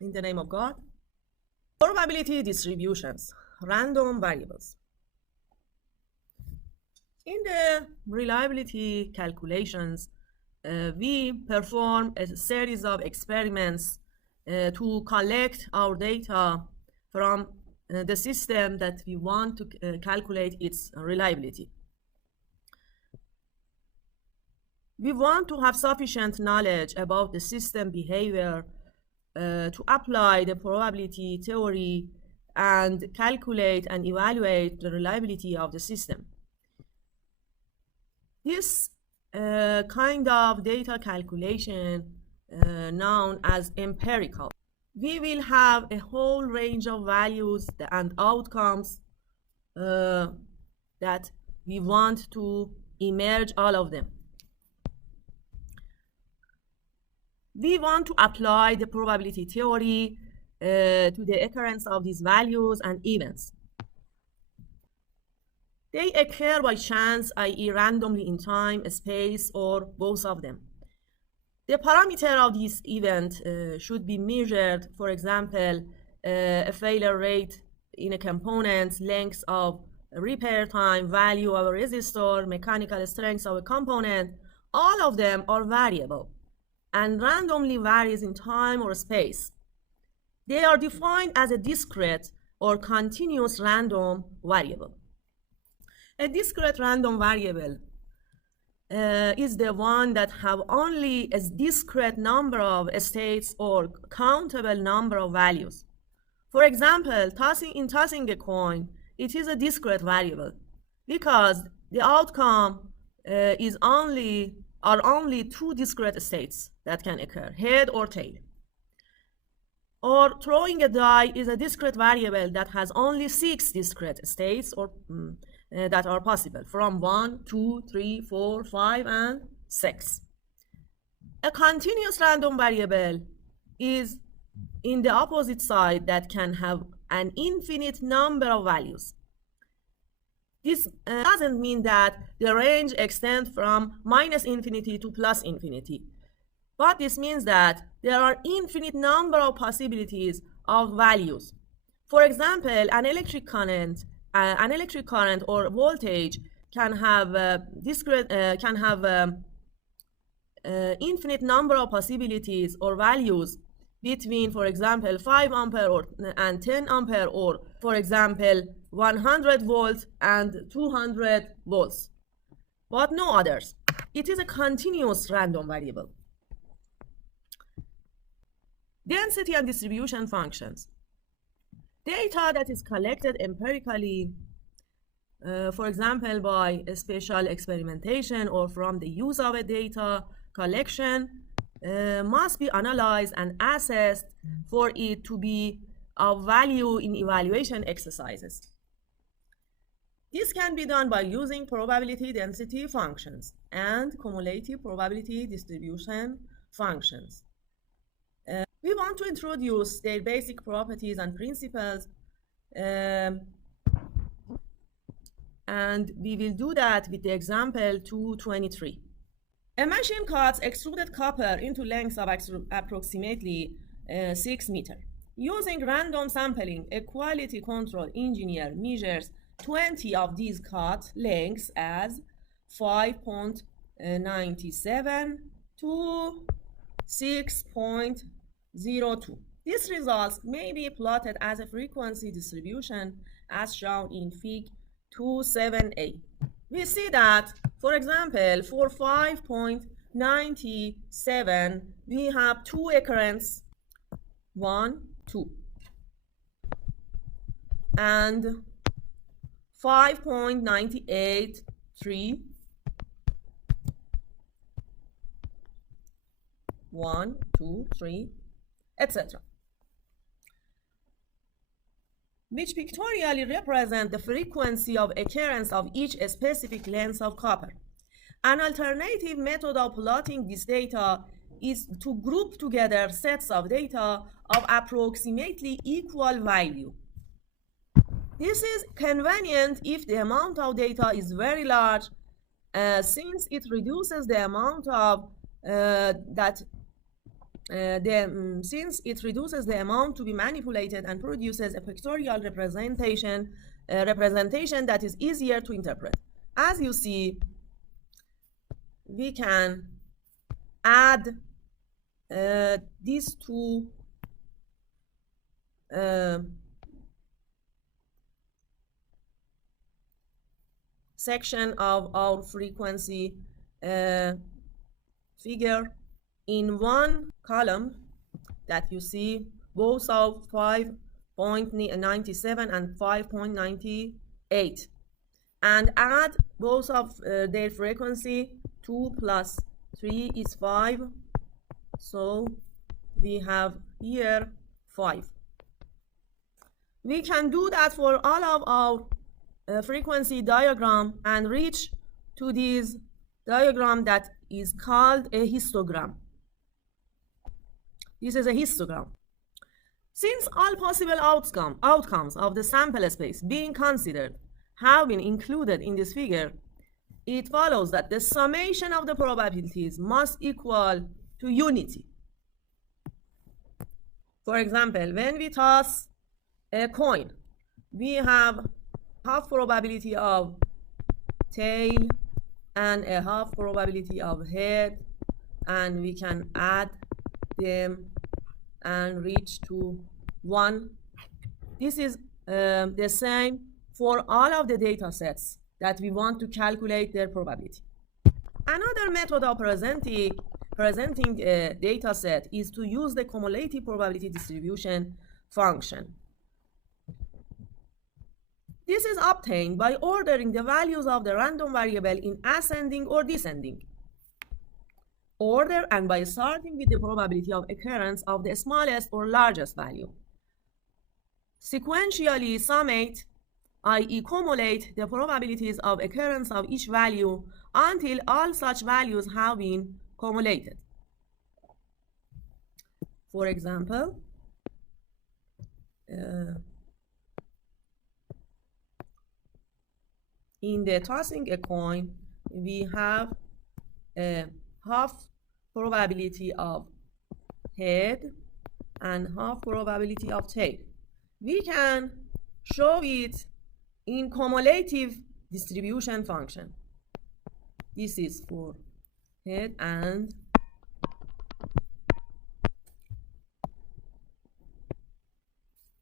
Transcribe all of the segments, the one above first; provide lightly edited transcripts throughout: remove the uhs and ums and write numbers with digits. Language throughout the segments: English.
in the name of God. Probability distributions, random variables. In the reliability calculations, we perform a series of experiments to collect our data from the system that we want to calculate its reliability. We want to have sufficient knowledge about the system behavior to apply the probability theory and calculate and evaluate the reliability of the system. This kind of data calculation known as empirical. We will have a whole range of values and outcomes that we want to emerge all of them. We want to apply the probability theory to the occurrence of these values and events. They occur by chance, i.e. randomly in time, space, or both of them. The parameter of this event should be measured, for example, a failure rate in a component, length of repair time, value of a resistor, mechanical strength of a component. All of them are variable and randomly varies in time or space. They are defined as a discrete or continuous random variable. A discrete random variable is the one that have only a discrete number of states or countable number of values. For example, tossing a coin, it is a discrete variable because the outcome are only two discrete states that can occur, head or tail. Or throwing a die is a discrete variable that has only 6 discrete states or that are possible, from 1, 2, 3, 4, 5, and 6. A continuous random variable is in the opposite side that can have an infinite number of values. This doesn't mean that the range extends from -infinity to +infinity, but this means that there are infinite number of possibilities of values. For example, an electric current or voltage can have infinite number of possibilities or values between, for example, 5 ampere and 10 ampere, or for example 100 volts and 200 volts, but no others. It is a continuous random variable. Density and distribution functions. Data that is collected empirically, for example, by a special experimentation or from the use of a data collection, must be analyzed and assessed for it to be of value in evaluation exercises. This can be done by using probability density functions and cumulative probability distribution functions. We want to introduce their basic properties and principles, and we will do that with the example 223. A machine cuts extruded copper into lengths of approximately 6 meters. Using random sampling, a quality control engineer measures 20 of these cut lengths as 5.97 to 6.02. These results may be plotted as a frequency distribution as shown in Fig 27a. We see that, for example, for 5.97, we have 2 occurrences, 1, 2, and 5.98, 3, 1, 2, 3, etc., which pictorially represent the frequency of occurrence of each specific length of copper. An alternative method of plotting this data is to group together sets of data of approximately equal value. This is convenient if the amount of data is very large, since it reduces the amount of since it reduces the amount to be manipulated and produces a pictorial representation that is easier to interpret. As you see, we can add these two section of our frequency figure in one column that you see both of 5.97 and 5.98 and add both of their frequency. 2 plus 3 is 5, so we have here 5. We can do that for all of our frequency diagram and reach to this diagram that is called a histogram. This is a histogram. Since all possible outcomes of the sample space being considered have been included in this figure, it follows that the summation of the probabilities must equal to unity. For example, when we toss a coin, we have half probability of tail and a half probability of head, and we can add them and reach to 1. This is the same for all of the data sets that we want to calculate their probability. Another method of presenting a data set is to use the cumulative probability distribution function. This is obtained by ordering the values of the random variable in ascending or descending order and by starting with the probability of occurrence of the smallest or largest value. Sequentially summate, i.e. cumulate the probabilities of occurrence of each value until all such values have been cumulated. For example, in the tossing a coin, we have a half probability of head and half probability of tail. We can show it in cumulative distribution function. This is for head, and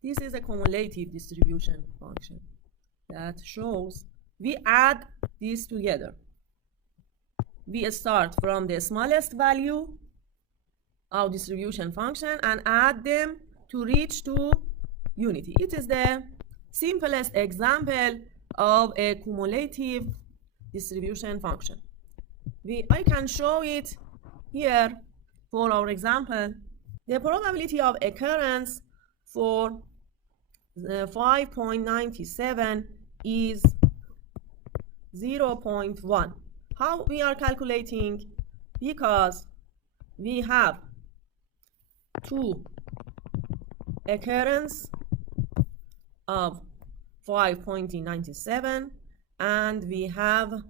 this is a cumulative distribution function that shows we add these together. We start from the smallest value of distribution function and add them to reach to unity. It is the simplest example of a cumulative distribution function. I can show it here for our example. The probability of occurrence for 5.97 is 0.1. How we are calculating? Because we have 2 occurrence of 5.97 and we have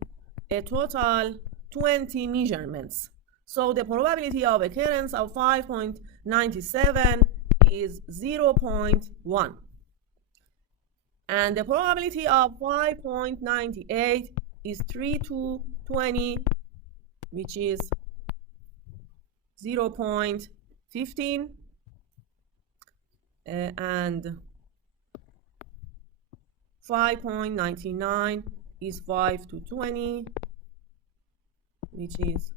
a total 20 measurements. So the probability of occurrence of 5.97 is 0.1. And the probability of 5.98 is 3 to 20, which is 0.15. And 5.99 is 5 to 20, which is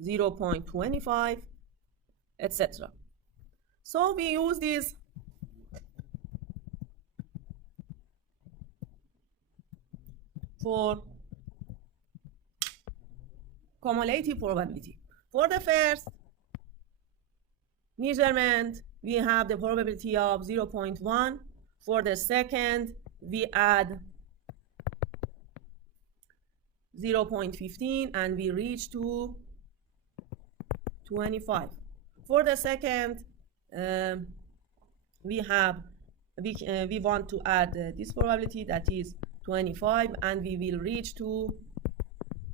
0.25, etc. So we use this for cumulative probability. For the first measurement, we have the probability of 0.1. For the second, we add 0.15 and we reach to 25. For the second, we want to add this probability, that is 25, and we will reach to,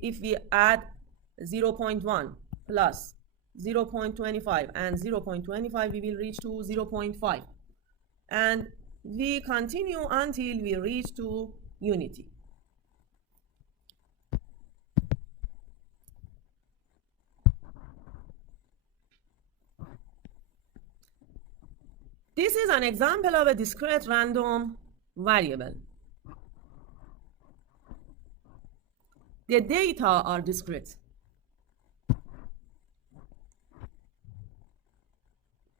if we add 0.1 plus 0.25, and 0.25 we will reach to 0.5, and we continue until we reach to unity. This is an example of a discrete random variable. The data are discrete.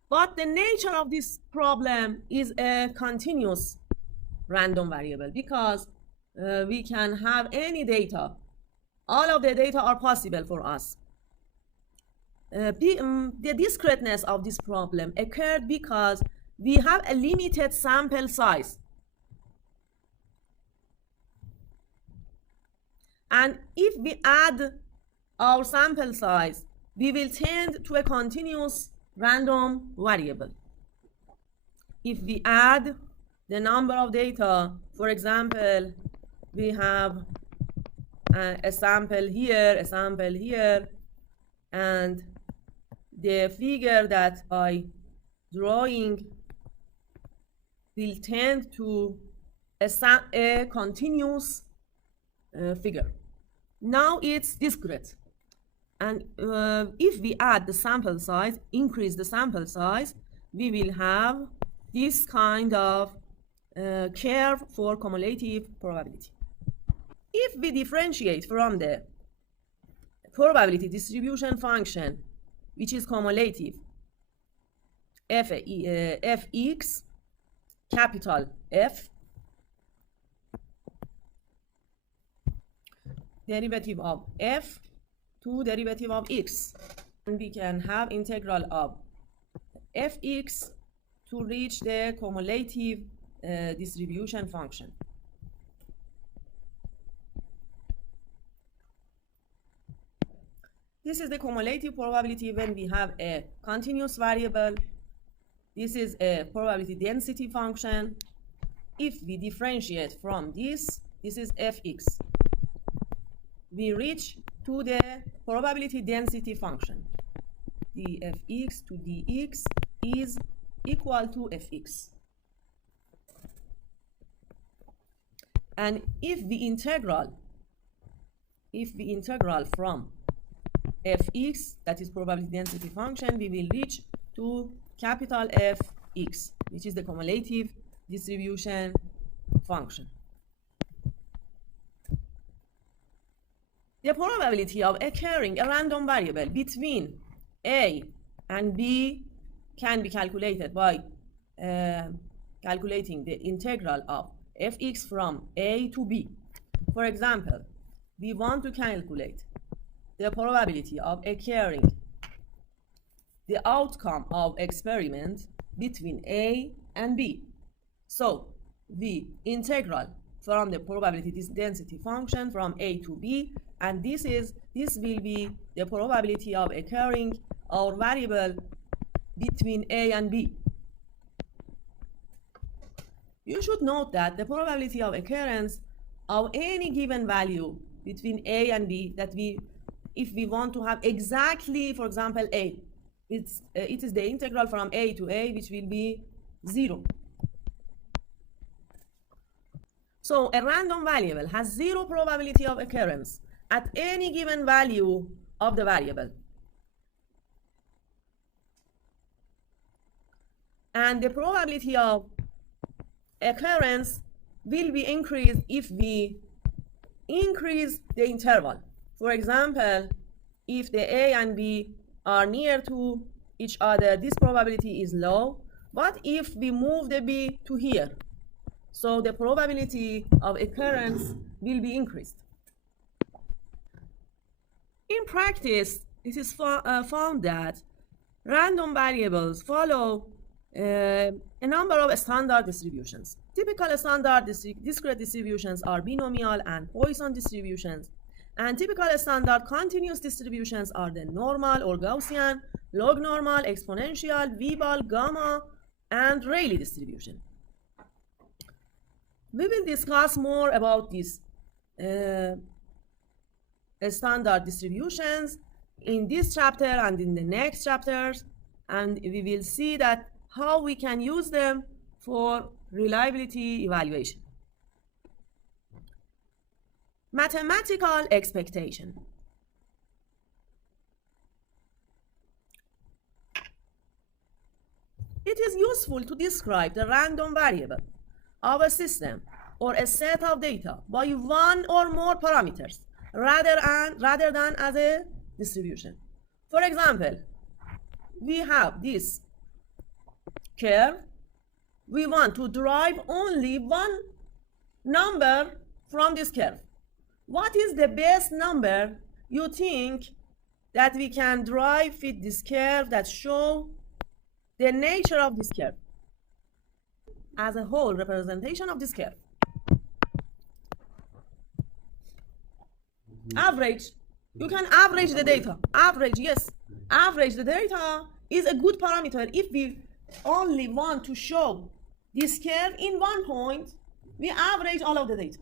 But the nature of this problem is a continuous random variable, because we can have any data. All of the data are possible for us. The discreteness of this problem occurred because we have a limited sample size. And if we add our sample size, we will tend to a continuous random variable. If we add the number of data, for example, we have a sample here, a sample here, and the figure that I drawing will tend to a continuous figure. Now it's discrete, and if we add the sample size, increase the sample size, we will have this kind of curve for cumulative probability. If we differentiate from the probability distribution function, which is cumulative, fx, capital F, derivative of f to derivative of x, and we can have integral of fx to reach the cumulative distribution function. This is the cumulative probability when we have a continuous variable. This is a probability density function. If we differentiate from this is fx. We reach to the probability density function. dfx to dx is equal to fx. And if we integral from fx, that is probability density function, we will reach to capital Fx, which is the cumulative distribution function. The probability of occurring a random variable between a and b can be calculated by calculating the integral of fx from a to b. For example, we want to calculate the probability of occurring the outcome of experiment between a and b. So we integral from the probability density function from a to b, and this will be the probability of occurring our variable between a and b. You should note that the probability of occurrence of any given value between a and b, that if we want to have exactly, for example, a, it is the integral from a to a, which will be 0. So a random variable has 0 probability of occurrence at any given value of the variable. And the probability of occurrence will be increased if we increase the interval. For example, if the a and b are near to each other, this probability is low. But if we move the b to here, so the probability of occurrence will be increased. In practice, it is found that random variables follow a number of standard distributions. Typical standard discrete distributions are binomial and Poisson distributions, and typical standard continuous distributions are the normal or Gaussian, log normal, exponential, V-ball, gamma, and Rayleigh distribution. We will discuss more about these standard distributions in this chapter and in the next chapters, and we will see that how we can use them for reliability evaluation. Mathematical expectation. It is useful to describe the random variable of a system or a set of data by one or more parameters rather than as a distribution. For example, we have this curve. We want to derive only one number from this curve. What is the best number you think that we can derive with this curve that show the nature of this curve as a whole representation of this curve? Average. You can average the data. Average, yes. Average the data is a good parameter. If we only want to show this curve in one point, we average all of the data.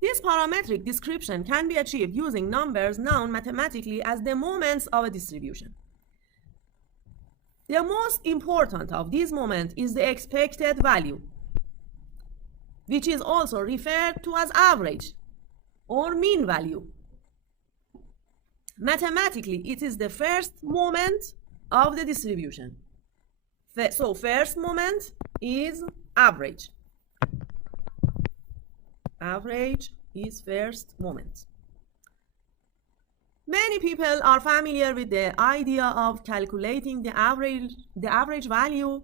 This parametric description can be achieved using numbers known mathematically as the moments of a distribution. The most important of these moments is the expected value, which is also referred to as average or mean value. Mathematically, it is the first moment of the distribution. So first moment is average. Average is first moment. Many people are familiar with the idea of calculating the average value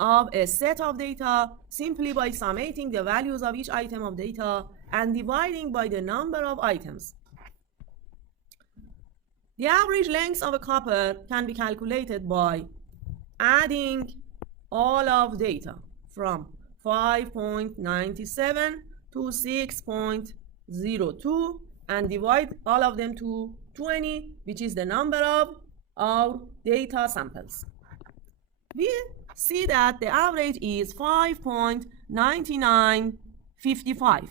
of a set of data simply by summating the values of each item of data and dividing by the number of items. The average length of a copper can be calculated by adding all of data from 5.97 to 6.02 and divide all of them to 20, which is the number of our data samples. We see that the average is 5.9955.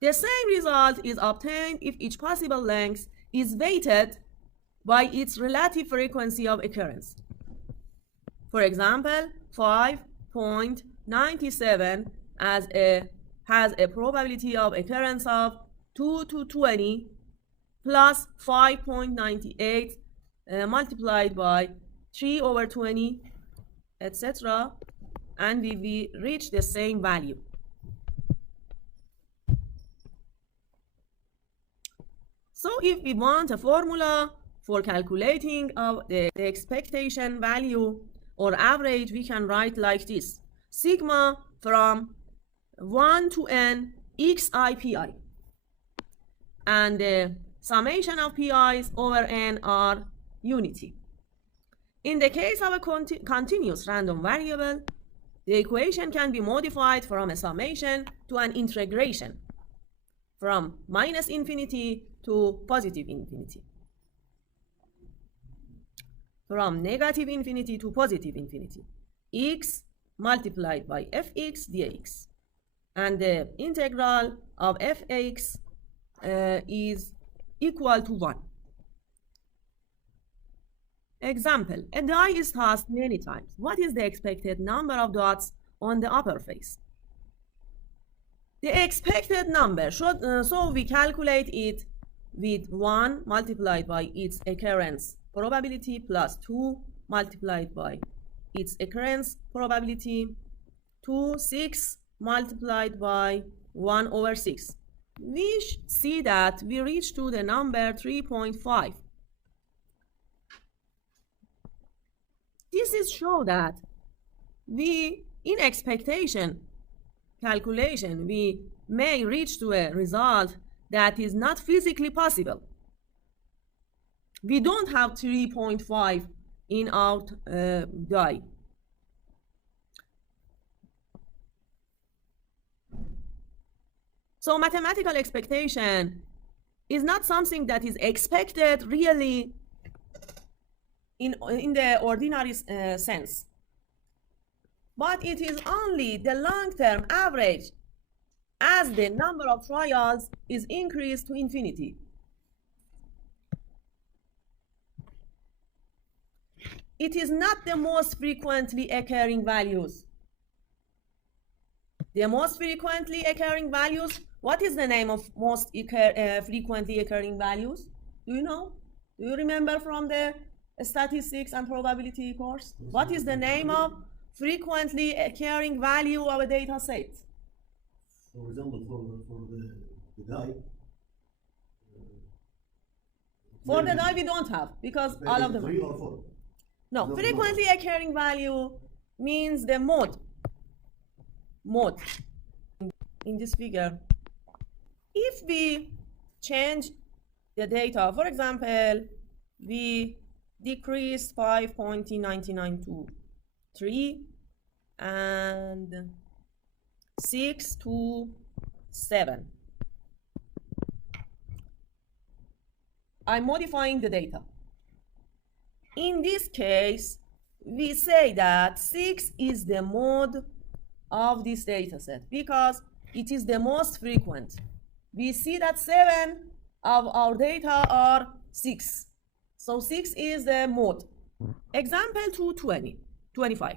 The same result is obtained if each possible length is weighted by its relative frequency of occurrence. For example, 5.97 has a probability of occurrence of 2 to 20 plus 5.98 multiplied by 3 over 20, etc. And we reach the same value. So if we want a formula for calculating the expectation value or average, we can write like this: sigma from 1 to n xi pi. And the summation of pi's over n are unity. In the case of a continuous random variable, the equation can be modified from a summation to an integration from minus infinity to positive infinity, from negative infinity to positive infinity, x multiplied by fx dx, and the integral of fx is equal to 1. Example: a die is tossed many times. What is the expected number of dots on the upper face? The expected number should, so we calculate it with 1 multiplied by its occurrence probability plus 2 multiplied by its occurrence probability to 6 multiplied by 1 over 6. We see that we reach to the number 3.5. This is show that we, in expectation calculation, we may reach to a result that is not physically possible. We don't have 3.5 in our die. So mathematical expectation is not something that is expected really in the ordinary sense, but it is only the long-term average as the number of trials is increased to infinity. It is not the most frequently occurring values. The most frequently occurring values, what is the name of most frequently occurring values? Do you know? Do you remember from the statistics and probability course? What is the name of frequently occurring value of a data set? For example, for the die. For the die we don't have, because all of them. 3 or 4. No, No, frequently occurring value means the mode. Mode in this figure. If we change the data, for example, we decrease 5.99 to 3 and 6 to 7. I'm modifying the data. In this case, we say that 6 is the mode of this data set because it is the most frequent. We see that 7 of our data are 6. So 6 is the mode. Example 25.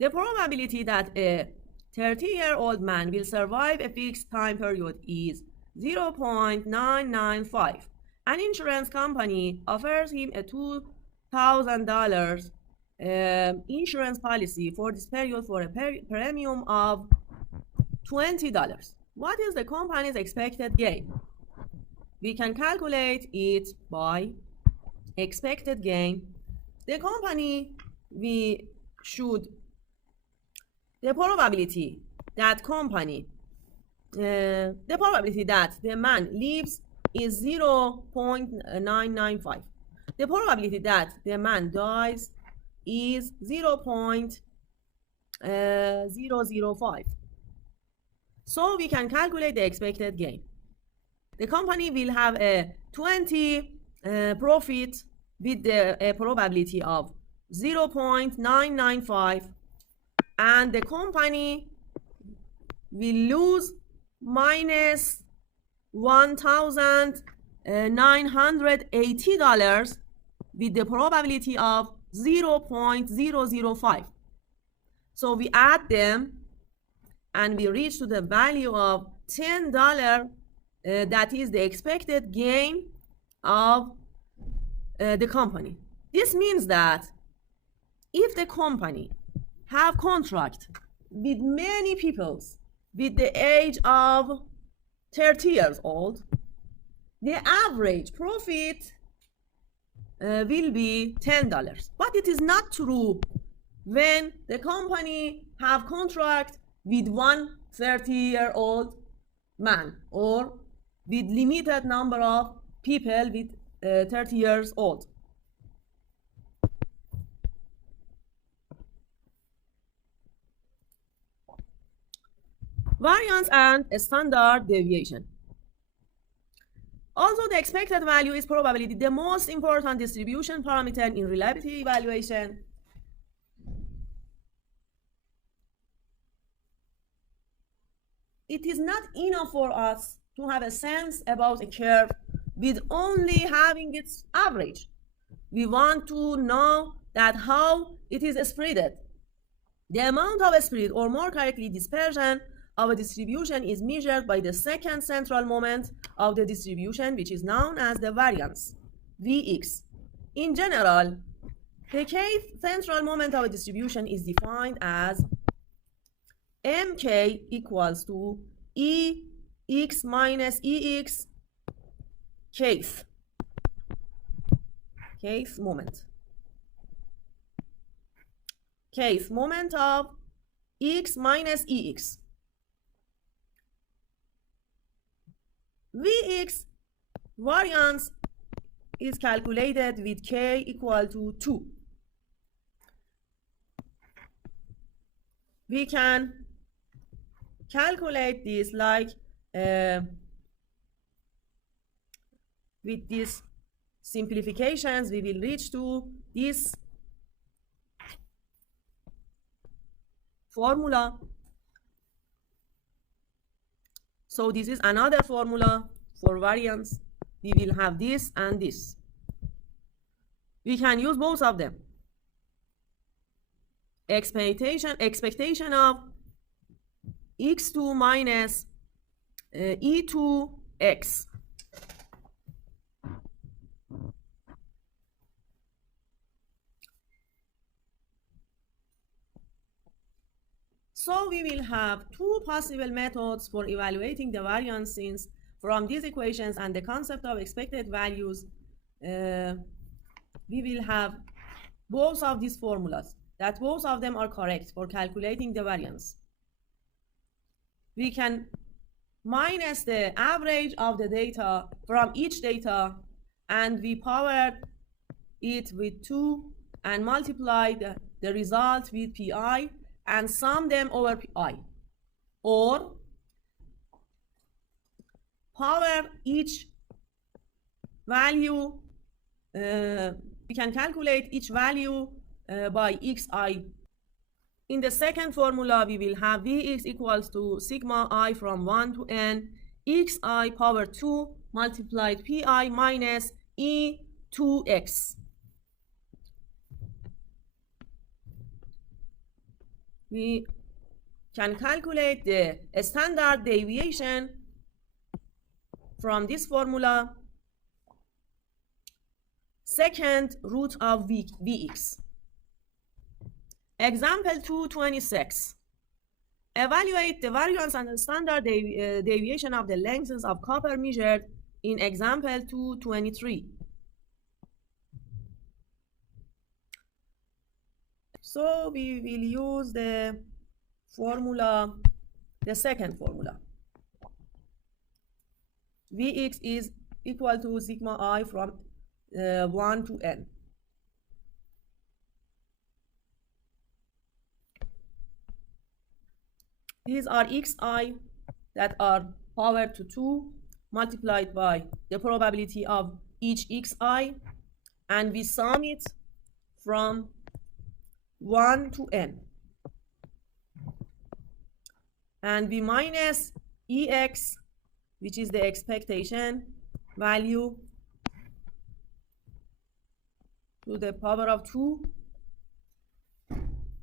The probability that a 30-year-old man will survive a fixed time period is 0.995. An insurance company offers him a $2,000 insurance policy for this period for a premium of $20. What is the company's expected gain? We can calculate it by expected gain. The company, the probability that the man lives is 0.995. The probability that the man dies is 0.005. So we can calculate the expected gain. The company will have a 20 profit with the probability of 0.995, and the company will lose minus $1,980 with the probability of 0.005. So we add them and we reach to the value of $10. That is the expected gain of the company. This means that if the company have contract with many people with the age of 30 years old, the average profit will be $10. But it is not true when the company have contract with one 30-year-old man or with limited number of people with 30 years old. Variance and standard deviation. Although the expected value is probability the most important distribution parameter in reliability evaluation, it is not enough for us to have a sense about a curve with only having its average. We want to know that how it is spreaded. The amount of spread, or more correctly dispersion, of a distribution is measured by the second central moment of the distribution, which is known as the variance, Vx. In general, the kth central moment of a distribution is defined as mk equals to ex minus ex kth moment. Kth moment of x minus ex. Vx variance is calculated with k equal to 2. We can calculate this like with these simplifications we will reach to this formula. So this is another formula for variance. We will have this and this. We can use both of them. Expectation of x2 minus e2x. So we will have two possible methods for evaluating the variances from these equations and the concept of expected values. We will have both of these formulas, that both of them are correct for calculating the variance. We can minus the average of the data from each data, and we powered it with 2 and multiplied the result with pi and sum them over pi, or power each value. We can calculate each value by xi. In the second formula, we will have Vx equals to sigma I from 1 to n xi power 2 multiplied pi minus e2x. We can calculate the standard deviation from this formula, second root of Vx. Example 226. Evaluate the variance and the standard deviation of the lengths of copper measured in example 223. So we will use the formula, the second formula. Vx is equal to sigma I from 1 to n. These are xi that are powered to 2 multiplied by the probability of each xi, and we sum it from 1 to n. And we minus ex, which is the expectation value, to the power of 2,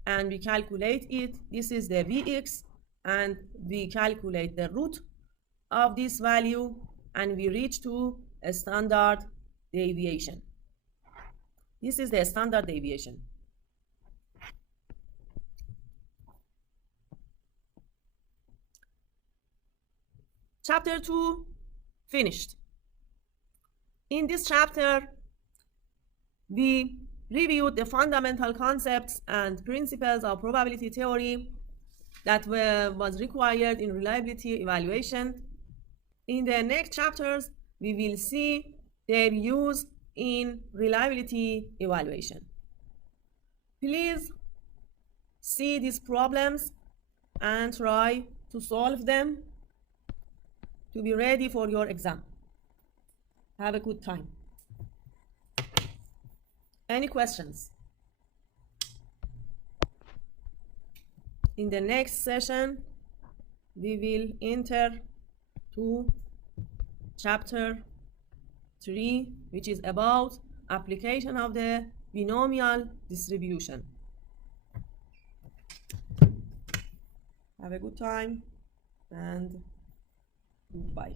and we calculate it. This is the Vx, and we calculate the root of this value, and we reach to a standard deviation. This is the standard deviation. Chapter 2 finished. In this chapter, we reviewed the fundamental concepts and principles of probability theory that was required in reliability evaluation. In the next chapters, we will see their use in reliability evaluation. Please see these problems and try to solve them to be ready for your exam. Have a good time. Any questions? In the next session, we will enter to chapter 3, which is about application of the binomial distribution. Have a good time and goodbye.